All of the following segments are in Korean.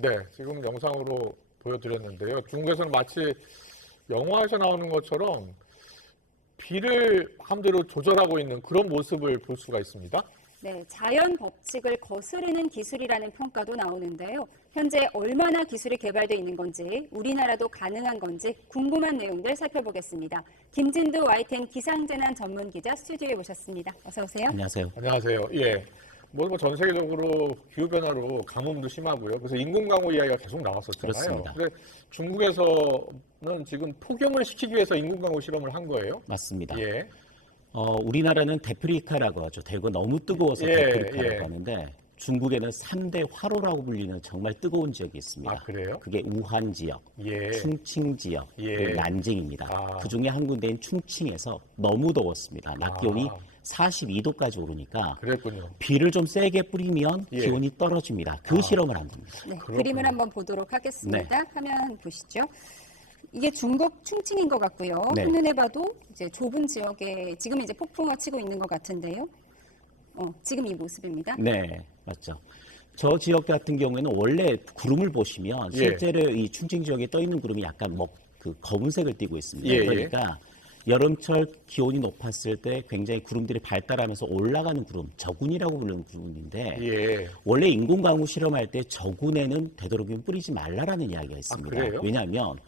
네, 지금 영상으로 보여드렸는데요. 중국에서는 마치 영화에서 나오는 것처럼 비를 마음대로 조절하고 있는 그런 모습을 볼 수가 있습니다. 네, 자연 법칙을 거스르는 기술이라는 평가도 나오는데요. 현재 얼마나 기술이 개발되어 있는 건지, 우리나라도 가능한 건지 궁금한 내용들 살펴보겠습니다. 김진두 YTN 기상재난 전문 기자 스튜디오에 모셨습니다. 어서 오세요. 안녕하세요. 안녕하세요. 예. 전 세계적으로 기후변화로 가뭄도 심하고요. 그래서 인공강우 이야기가 계속 나왔었잖아요. 그렇습니다. 근데 중국에서는 지금 폭염을 시키기 위해서 인공강우 실험을 한 거예요. 맞습니다. 예. 우리나라는 데프리카라고 하죠. 대구가 너무 뜨거워서 예, 데프리카라고 예. 하는데 중국에는 3대 화로라고 불리는 정말 뜨거운 지역이 있습니다. 아, 그래요? 그게 우한 지역, 예. 충칭 지역, 예. 그리고 난징입니다. 아. 그중에 한 군데인 충칭에서 너무 더웠습니다. 낮 기온이 아. 42도까지 오르니까 그랬군요. 비를 좀 세게 뿌리면 예. 기온이 떨어집니다. 그 아. 실험을 한 겁니다. 네, 그렇군요. 그림을 한번 보도록 하겠습니다. 화면 보시죠. 이게 중국 충칭인 것 같고요. 네. 한눈에 봐도 이제 좁은 지역에 지금 이제 폭풍우가 치고 있는 것 같은데요. 지금 이 모습입니다. 네, 맞죠. 저 지역 같은 경우에는 원래 구름을 보시면 예. 실제로 이 충칭 지역에 떠 있는 구름이 약간 그 검은색을 띠고 있습니다. 예, 예. 그러니까 여름철 기온이 높았을 때 굉장히 구름들이 발달하면서 올라가는 구름, 저군이라고 부르는 구름인데 예. 원래 인공강우 실험할 때 저군에는 되도록이면 뿌리지 말라라는 이야기가 있습니다. 그래요? 왜냐하면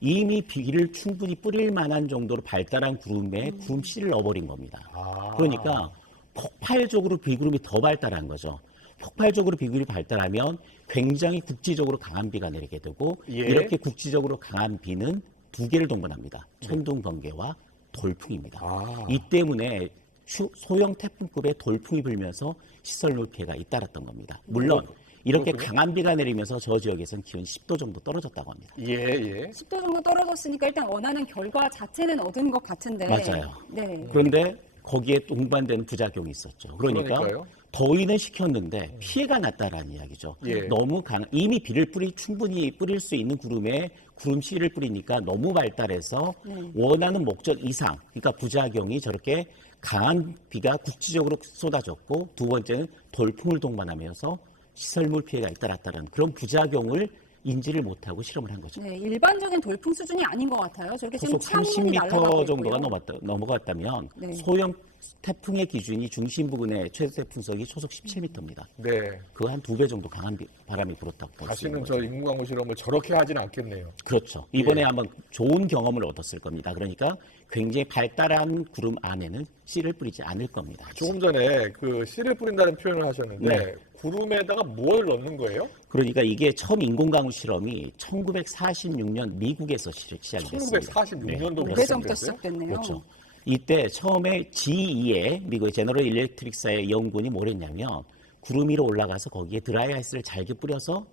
이미 비를 충분히 뿌릴 만한 정도로 발달한 구름에 구름씨를 넣어버린 겁니다. 아. 그러니까 폭발적으로 비구름이 더 발달한 거죠. 폭발적으로 비구름이 발달하면 굉장히 국지적으로 강한 비가 내리게 되고 예. 이렇게 국지적으로 강한 비는 두 개를 동반합니다. 천둥, 번개와 돌풍입니다. 아. 이 때문에 소형 태풍급의 돌풍이 불면서 시설물 피해가 잇따랐던 겁니다. 물론 이렇게 그렇군요. 강한 비가 내리면서 저 지역에서는 기온이 10도 정도 떨어졌다고 합니다. 예, 예. 10도 정도 떨어졌으니까 일단 원하는 결과 자체는 얻은 것 같은데. 맞아요. 네. 그런데 거기에 동반되는 부작용이 있었죠. 그러니까 그러니까요. 더위는 식혔는데 피해가 났다라는 이야기죠. 예. 너무 이미 비를 충분히 뿌릴 수 있는 구름에 구름씨를 뿌리니까 너무 발달해서 원하는 목적 이상, 그러니까 부작용이 저렇게 강한 비가 국지적으로 쏟아졌고 두 번째는 돌풍을 동반하면서 시설물 피해가 잇따랐다는 그런 부작용을 인지를 못하고 실험을 한 거죠. 네, 일반적인 돌풍 수준이 아닌 것 같아요. 저렇게 지금 초속 창문이 날아가고 30m 정도가 있고요. 넘어갔다면 네. 소형 태풍의 기준이 중심 부근의 최대 태풍속이 초속 17m입니다. 네. 그 한 2배 정도 강한 바람이 불었다고 볼 수 있는 다시는 거죠. 저 인공강우 실험을 저렇게 하진 않겠네요. 그렇죠. 이번에 예. 한번 좋은 경험을 얻었을 겁니다. 그러니까 굉장히 발달한 구름 안에는 씨를 뿌리지 않을 겁니다. 조금 전에 그 씨를 뿌린다는 표현을 하셨는데 네. 구름에다가 뭘 넣는 거예요? 그러니까 이게 처음 인공강우 실험이 1946년 미국에서 시작이 됐습니다. 1946년도부터 오래전부터 시작됐네요. 그렇죠. 이때 처음에 GE의 미국의 제너럴 일렉트릭사의 연구원이 뭘 했냐면 구름 위로 올라가서 거기에 드라이아이스를 잘게 뿌려준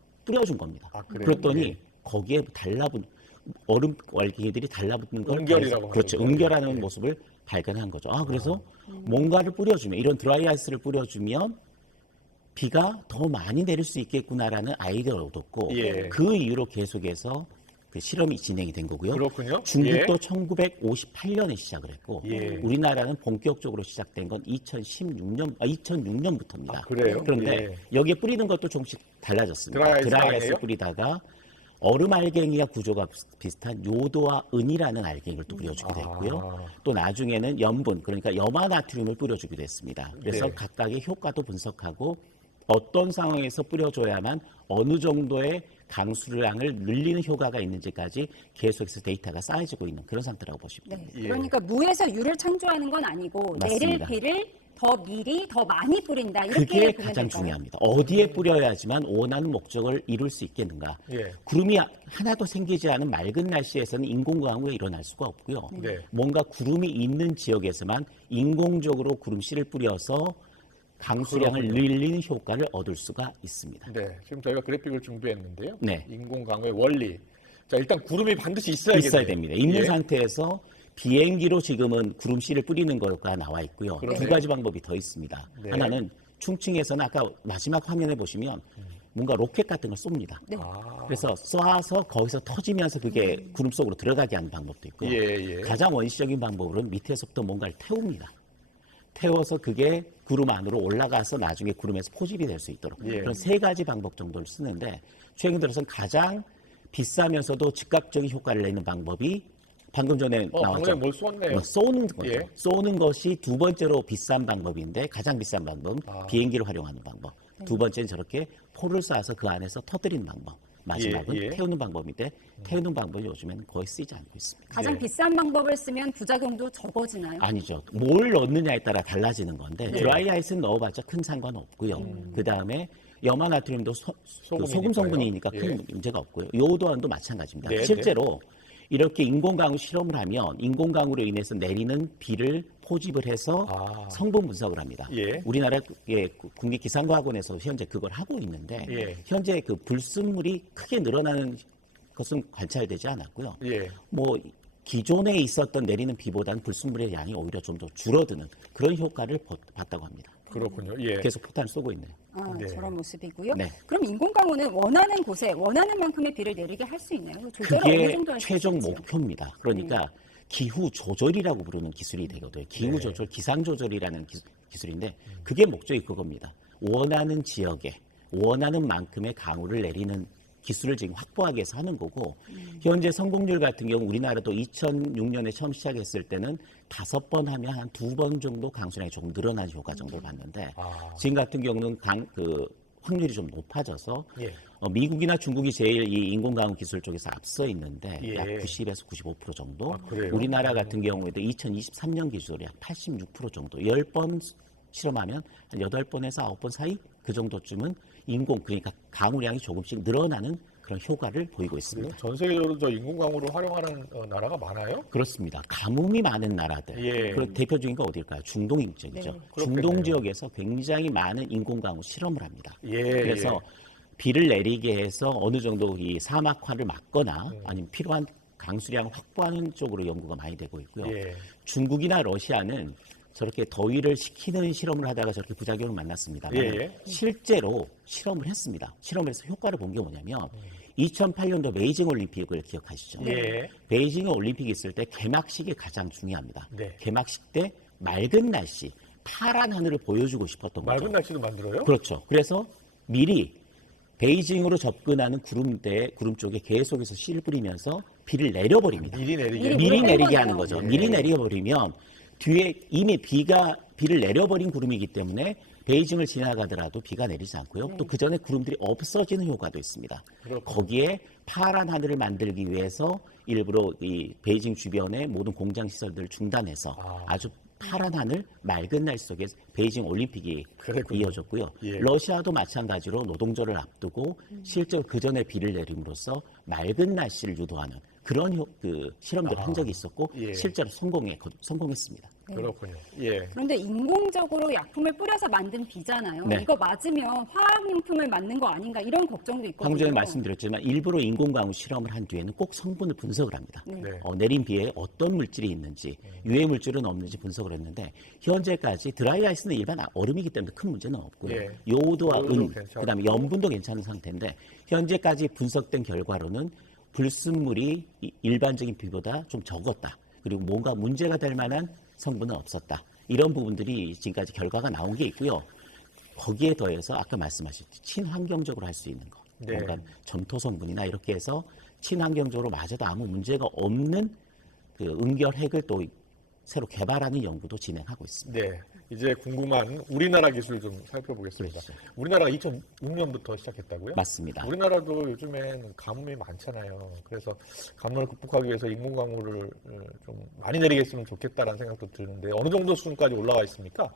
겁니다. 아, 그래요? 그랬더니 예. 거기에 얼음 알갱이들이 달라붙는 걸 응결이라고 그렇죠. 하는 거죠. 응결하는 예. 모습을 발견한 거죠. 그래서 뭔가를 뿌려주면 이런 드라이아이스를 뿌려주면 비가 더 많이 내릴 수 있겠구나라는 아이디어를 얻었고 예. 그 이후로 계속해서 그 실험이 진행이 된 거고요. 그렇군요. 중국도 1958년에 시작을 했고 예. 우리나라는 본격적으로 시작된 건 2006년부터입니다. 아, 그래요? 그런데 예. 여기에 뿌리는 것도 조금씩 달라졌습니다. 드라이아이스 드라이아이스 아니에요? 뿌리다가 얼음 알갱이와 구조가 비슷한 요도와 은이라는 알갱이를 또 뿌려주기도 했고요. 아. 또 나중에는 염분, 그러니까 염화나트륨을 뿌려주기도 했습니다. 그래서 네. 각각의 효과도 분석하고 어떤 상황에서 뿌려줘야만 어느 정도의 강수량을 늘리는 효과가 있는지까지 계속해서 데이터가 쌓여지고 있는 그런 상태라고 보시면 네, 됩니다. 예. 그러니까 무에서 유를 창조하는 건 아니고 내릴 맞습니다. 비를 더 미리 더 많이 뿌린다. 이렇게 그게 보면 가장 될까요? 중요합니다. 어디에 뿌려야지만 원하는 목적을 이룰 수 있겠는가. 예. 구름이 하나도 생기지 않은 맑은 날씨에서는 인공강우가 일어날 수가 없고요. 네. 뭔가 구름이 있는 지역에서만 인공적으로 구름씨를 뿌려서 강수량을 그렇군요. 늘리는 효과를 얻을 수가 있습니다. 네. 지금 저희가 그래픽을 준비했는데요. 네. 인공강우의 원리. 자, 일단 구름이 반드시 있어야겠네요. 있어야 됩니다. 있는 예. 상태에서 비행기로 지금은 구름씨를 뿌리는 거가 나와 있고요. 그러네요. 두 가지 방법이 더 있습니다. 네. 하나는 충칭에서는 아까 마지막 화면에 보시면 뭔가 로켓 같은 걸 쏩니다. 네. 아. 그래서 쏴서 거기서 터지면서 그게 구름 속으로 들어가게 하는 방법도 있고요. 예, 예. 가장 원시적인 방법으로는 밑에서부터 뭔가를 태웁니다. 태워서 그게 구름 안으로 올라가서 나중에 구름에서 포집이 될 수 있도록 예. 그런 세 가지 방법 정도를 쓰는데 최근 들어서 가장 비싸면서도 즉각적인 효과를 내는 방법이 방금 전에 나왔죠. 방금 뭘 쏘네요. 쏘는 거죠. 예. 쏘는 것이 두 번째로 비싼 방법인데 가장 비싼 방법 비행기를 활용하는 방법. 두 번째는 저렇게 포를 쏴서 그 안에서 터뜨리는 방법. 마지막은 예. 태우는 방법인데 태우는 방법이 요즘에는 거의 쓰이지 않고 있습니다. 가장 네. 비싼 방법을 쓰면 부작용도 적어지나요? 아니죠. 뭘 넣느냐에 따라 달라지는 건데 네. 드라이 아이스는 넣어봤자 큰 상관 없고요. 그 다음에 염화나트륨도 소금 소금이니까요. 성분이니까 예. 큰 문제가 없고요. 요오도안도 마찬가지입니다. 네, 실제로 이렇게 인공강우 실험을 하면 인공강우로 인해서 내리는 비를 포집을 해서 성분 분석을 합니다. 예. 우리나라 국립기상과학원에서 현재 그걸 하고 있는데 예. 현재 그 불순물이 크게 늘어나는 것은 관찰되지 않았고요. 예. 뭐 기존에 있었던 내리는 비보다는 불순물의 양이 오히려 좀 더 줄어드는 그런 효과를 봤다고 합니다. 그렇군요. 예. 계속 포탄을 쏘고 있네요. 네. 저런 모습이고요. 네. 그럼 인공강우는 원하는 곳에 원하는 만큼의 비를 내리게 할 수 있나요? 조절을 어느 그게 정도 할 수 최종 있을지요? 목표입니다. 그러니까 기후 조절이라고 부르는 기술이 되거든요. 기후 네. 조절, 기상 조절이라는 기술인데 그게 목적이 그겁니다. 원하는 지역에 원하는 만큼의 강우를 내리는 기술을 지금 확보하기 위해서 하는 거고 현재 성공률 같은 경우 우리나라도 2006년에 처음 시작했을 때는 5번 하면 한 2번 정도 강수량이 조금 늘어나는 효과 정도를 봤는데 지금 같은 경우는 확률이 좀 높아져서 예. 미국이나 중국이 제일 이 인공강우 기술 쪽에서 앞서 있는데 예. 약 90에서 95% 정도. 그래요? 우리나라 같은 경우에도 2023년 기술이 약 86% 정도. 10번 실험하면 한 8번에서 9번 사이 그 정도쯤은 그러니까 강우량이 조금씩 늘어나는 그런 효과를 보이고 있습니다. 전 세계적으로 저 인공강우를 활용하는 나라가 많아요? 그렇습니다. 가뭄이 많은 나라들. 예. 그 대표적인 게 어딜까요? 중동 지역이죠. 그렇겠네요. 중동 지역에서 굉장히 많은 인공강우 실험을 합니다. 예. 그래서 비를 내리게 해서 어느 정도 이 사막화를 막거나 아니면 필요한 강수량을 확보하는 쪽으로 연구가 많이 되고 있고요. 예. 중국이나 러시아는 저렇게 더위를 식히는 실험을 하다가 저렇게 부작용을 만났습니다만 예. 실제로 실험을 했습니다. 실험을 해서 효과를 본 게 뭐냐면 2008년도 베이징 올림픽을 기억하시죠? 예. 베이징 올림픽이 있을 때 개막식이 가장 중요합니다. 네. 개막식 때 맑은 날씨, 파란 하늘을 보여주고 싶었던 거죠. 맑은 날씨도 만들어요? 그렇죠. 그래서 미리 베이징으로 접근하는 구름 쪽에 계속해서 씨를 뿌리면서 비를 내려버립니다. 미리 내리게. 미리 뺀 내리게 거네요. 하는 거죠. 예. 미리 내려버리면 뒤에 이미 비를 내려버린 구름이기 때문에 베이징을 지나가더라도 비가 내리지 않고요. 또 그 전에 구름들이 없어지는 효과도 있습니다. 그렇군요. 거기에 파란 하늘을 만들기 위해서 일부러 이 베이징 주변의 모든 공장 시설들을 중단해서 아주 파란 하늘, 맑은 날 속에 베이징 올림픽이 그랬군요. 이어졌고요. 예. 러시아도 마찬가지로 노동절을 앞두고 실제로 그 전에 비를 내림으로써 맑은 날씨를 유도하는 그런 실험들을 한 적이 있었고 예. 실제로 성공했습니다. 그렇군요. 예. 그런데 인공적으로 약품을 뿌려서 만든 비잖아요. 네. 이거 맞으면 화학용품을 맞는 거 아닌가 이런 걱정도 있거든요. 방금 전에 말씀드렸지만 일부러 인공강우 실험을 한 뒤에는 꼭 성분을 분석을 합니다. 네. 내린 비에 어떤 물질이 있는지 유해 물질은 없는지 분석을 했는데 현재까지 드라이 아이스는 일반 얼음이기 때문에 큰 문제는 없고요. 예. 요오도와 요오도 은, 괜찮고. 그다음에 염분도 괜찮은 상태인데 현재까지 분석된 결과로는 불순물이 일반적인 비보다 좀 적었다. 그리고 뭔가 문제가 될 만한 성분은 없었다. 이런 부분들이 지금까지 결과가 나온 게 있고요. 거기에 더해서 아까 말씀하셨듯이 친환경적으로 할 수 있는 거. 네. 뭔가 점토 성분이나 이렇게 해서 친환경적으로 맞아도 아무 문제가 없는 그 응결핵을 또 새로 개발하는 연구도 진행하고 있습니다. 네. 이제 궁금한 우리나라 기술 좀 살펴보겠습니다. 그렇죠. 우리나라가 2006년부터 시작했다고요? 맞습니다. 우리나라도 요즘엔 가뭄이 많잖아요. 그래서 가뭄을 극복하기 위해서 인공강우를 좀 많이 내리게 했으면 좋겠다라는 생각도 드는데 어느 정도 수준까지 올라가 있습니까?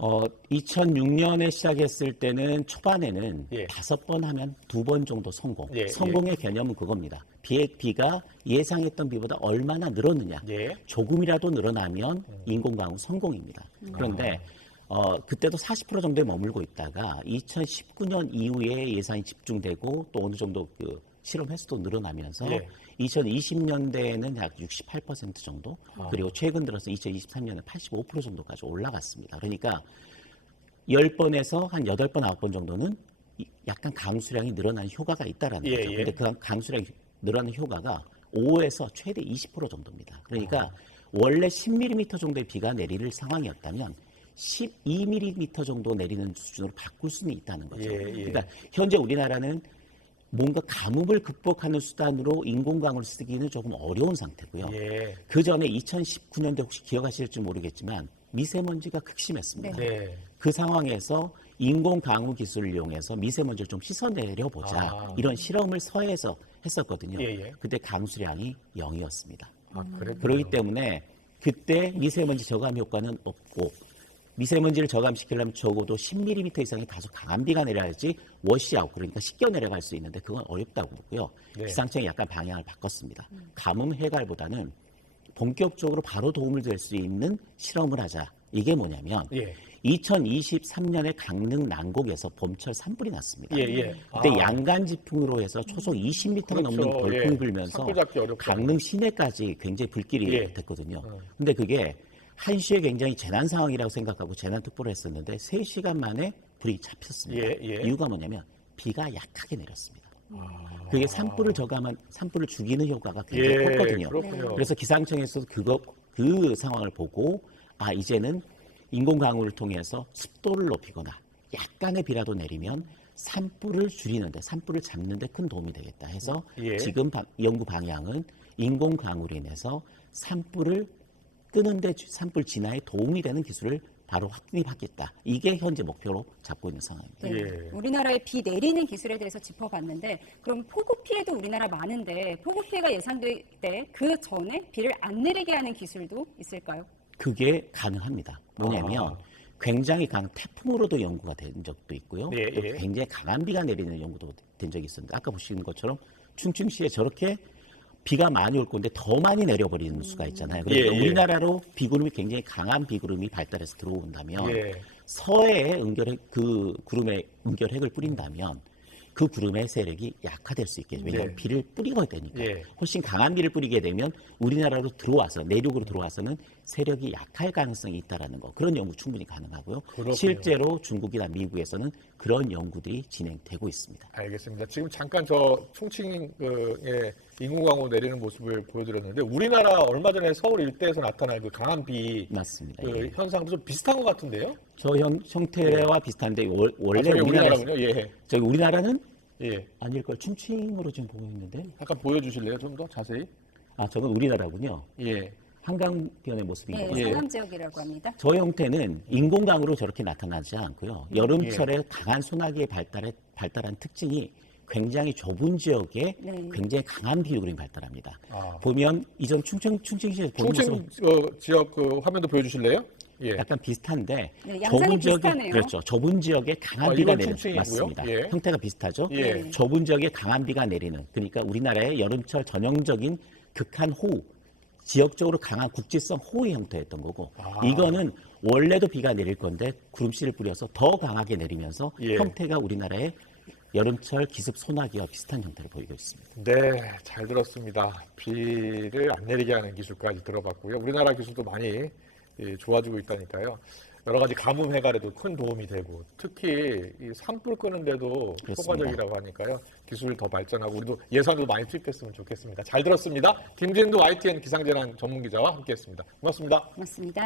2006년에 시작했을 때는 초반에는 예. 5번 하면 2번 정도 성공. 예, 성공의 개념은 그겁니다. 비가 예상했던 비보다 얼마나 늘었느냐. 예. 조금이라도 늘어나면 인공강우 성공입니다. 그런데 그때도 40% 정도에 머물고 있다가 2019년 이후에 예산이 집중되고 또 어느 정도 그 실험 횟수도 늘어나면서 예. 2020년대에는 약 68% 정도 그리고 최근 들어서 2023년에 85% 정도까지 올라갔습니다. 그러니까 10번에서 한 8번, 9번 정도는 약간 강수량이 늘어나는 효과가 있다라는 예, 거죠. 예. 근데 그 강수량이 늘어나는 효과가 5에서 최대 20% 정도입니다. 그러니까 원래 10mm 정도의 비가 내릴 상황이었다면 12mm 정도 내리는 수준으로 바꿀 수는 있다는 거죠. 예, 예. 그러니까 현재 우리나라는 뭔가 가뭄을 극복하는 수단으로 인공강우를 쓰기는 조금 어려운 상태고요. 예. 그 전에 2019년도에 혹시 기억하실지 모르겠지만 미세먼지가 극심했습니다. 네. 그 상황에서 인공강우 기술을 이용해서 미세먼지를 좀 씻어내려보자 이런 실험을 서해에서 했었거든요. 예, 예. 그때 강수량이 0이었습니다. 그랬군요. 그렇기 때문에 그때 미세먼지 저감 효과는 없고 미세먼지를 저감시키려면 적어도 10mm 이상의 다소 강한 비가 내려야지 워시아웃 그러니까 씻겨 내려갈 수 있는데 그건 어렵다고 보고요. 네. 기상청이 약간 방향을 바꿨습니다. 가뭄 해갈보다는 본격적으로 바로 도움을 줄 수 있는 실험을 하자. 이게 뭐냐면 예. 2023년에 강릉 난곡에서 봄철 산불이 났습니다. 예, 예. 그때 양간지풍으로 해서 초속 20m가 넘는 그렇죠. 벌풍이 예. 불면서 산불 잡기 어렵죠. 강릉 시내까지 굉장히 불길이 예. 됐거든요. 근데 그게 1시에 굉장히 재난 상황이라고 생각하고 재난특보를 했었는데 3시간 만에 불이 잡혔습니다. 예, 예. 이유가 뭐냐면 비가 약하게 내렸습니다. 그게 산불을 저감한 산불을 죽이는 효과가 굉장히 예, 컸거든요. 그렇군요. 그래서 기상청에서도 그 상황을 보고 이제는 인공강우를 통해서 습도를 높이거나 약간의 비라도 내리면 산불을 줄이는데 산불을 잡는데 큰 도움이 되겠다 해서 예. 지금 연구 방향은 인공강우로 인해서 산불을 끄는데 산불 진화에 도움이 되는 기술을 바로 확립하겠다. 이게 현재 목표로 잡고 있는 상황입니다. 네. 예. 우리나라의 비 내리는 기술에 대해서 짚어봤는데 그럼 폭우 피해도 우리나라 많은데 폭우 피해가 예상될 때 그 전에 비를 안 내리게 하는 기술도 있을까요? 그게 가능합니다. 뭐냐면 굉장히 강한 태풍으로도 연구가 된 적도 있고요. 예, 또 예. 굉장히 강한 비가 내리는 연구도 된 적이 있었는데 아까 보시는 것처럼 충청시에 저렇게 비가 많이 올 건데 더 많이 내려버리는 수가 있잖아요. 그러니까 예, 예. 우리나라로 비구름이 굉장히 강한 비구름이 발달해서 들어온다면 예. 서해에 그 구름에 은결핵을 뿌린다면 그 구름의 세력이 약화될 수 있게 왜냐하면 네. 비를 뿌리게 되니까 예. 훨씬 강한 비를 뿌리게 되면 우리나라로 들어와서 내륙으로 들어와서는 세력이 약할 가능성이 있다라는 거 그런 연구 충분히 가능하고요. 그렇군요. 실제로 중국이나 미국에서는 그런 연구들이 진행되고 있습니다. 알겠습니다. 지금 잠깐 저 총칭의 인공강우 내리는 모습을 보여드렸는데 우리나라 얼마 전에 서울 일대에서 나타난 그 강한 비 맞습니다. 그 예. 현상도 좀 비슷한 것 같은데요? 저 형태와 비슷한데 원래 저희 우리나라 우리나라군요. 예. 저기 우리나라는 예. 아닐 걸 충칭으로 지금 보고 있는데 잠깐 보여주실래요? 좀 더 자세히? 저건 우리나라군요. 예. 한강변의 모습인 네, 거죠. 상암 지역이라고 합니다. 저 형태는 인공강으로 저렇게 나타나지 않고요. 여름철에 강한 소나기에 발달한 특징이 굉장히 좁은 지역에 네. 굉장히 강한 비구름이 발달합니다. 아. 보면 이전 충청시에서 보는 충칭 모습은 지역 그 화면도 보여주실래요? 예. 약간 비슷한데 네, 양상이 비슷하네요. 그렇죠. 좁은 지역에 강한 이건 비가 내리는 충칭이고요. 맞습니다. 예. 형태가 비슷하죠. 예. 좁은 지역에 강한 비가 내리는 그러니까 우리나라의 여름철 전형적인 극한 호우 지역적으로 강한 국지성 호우의 형태였던 거고 이거는 원래도 비가 내릴 건데 구름씨를 뿌려서 더 강하게 내리면서 예. 형태가 우리나라의 여름철 기습 소나기와 비슷한 형태를 보이고 있습니다. 네, 잘 들었습니다. 비를 안 내리게 하는 기술까지 들어봤고요. 우리나라 기술도 많이 좋아지고 있다니까요. 여러 가지 가뭄 해갈에도 큰 도움이 되고 특히 이 산불 끄는데도 그렇습니다. 효과적이라고 하니까요. 기술이 더 발전하고 우리도 예산도 많이 투입됐으면 좋겠습니다. 잘 들었습니다. 김진도 YTN 기상재난 전문기자와 함께했습니다. 고맙습니다. 고맙습니다.